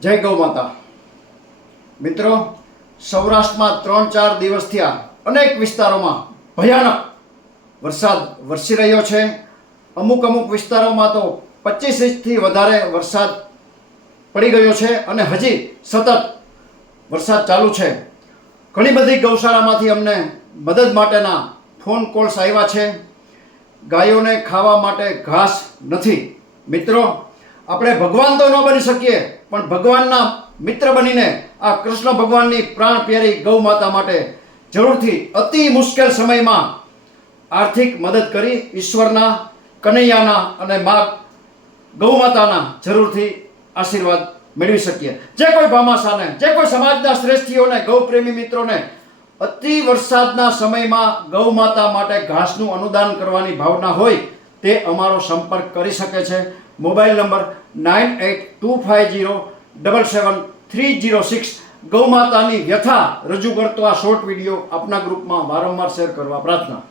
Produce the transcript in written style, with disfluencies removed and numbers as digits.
જય ગૌ માતા. મિત્રો, સૌરાષ્ટ્રમાં 3-4 દિવસથી અનેક વિસ્તારોમાં ભયાનક વરસાદ વરસી રહ્યો છે. અમુક વિસ્તારોમાં તો 25 ઇંચથી વધારે વરસાદ પડી ગયો છે અને હજી સતત વરસાદ ચાલુ છે. ઘણી બધી ગૌશાળામાંથી અમને મદદ માટેના ફોન કોલ્સ આવ્યા છે. ગાયોને ખાવા માટે ઘાસ નથી. મિત્રો, આપણે ભગવાન તો ન બની શકીએ, પણ ભગવાનના મિત્ર બનીને આ કૃષ્ણ ભગવાનની પ્રાણ પ્યારી ગૌ માતા માટે જરૂરથી અતિ મુશ્કેલ સમયમાં આર્થિક મદદ કરી ઈશ્વરના, કનૈયાના અને મા ગૌ માતાના જરૂરથી આશીર્વાદ મેળવી શકીએ. જે કોઈ ભામાશાને, જે કોઈ સમાજના શ્રેષ્ઠીઓને, ગૌ પ્રેમી મિત્રોને અતિ વરસાદના સમયમાં ગૌ માતા માટે ઘાસનું અનુદાન કરવાની ભાવના હોય તે અમારો સંપર્ક કરી શકે છે. Mobile number 9825077306. ગૌ માતાની વ્યથા રજૂ કરતો આ શોર્ટ વિડીયો આપના ગ્રુપમાં વારંવાર શેર કરવા પ્રાર્થના.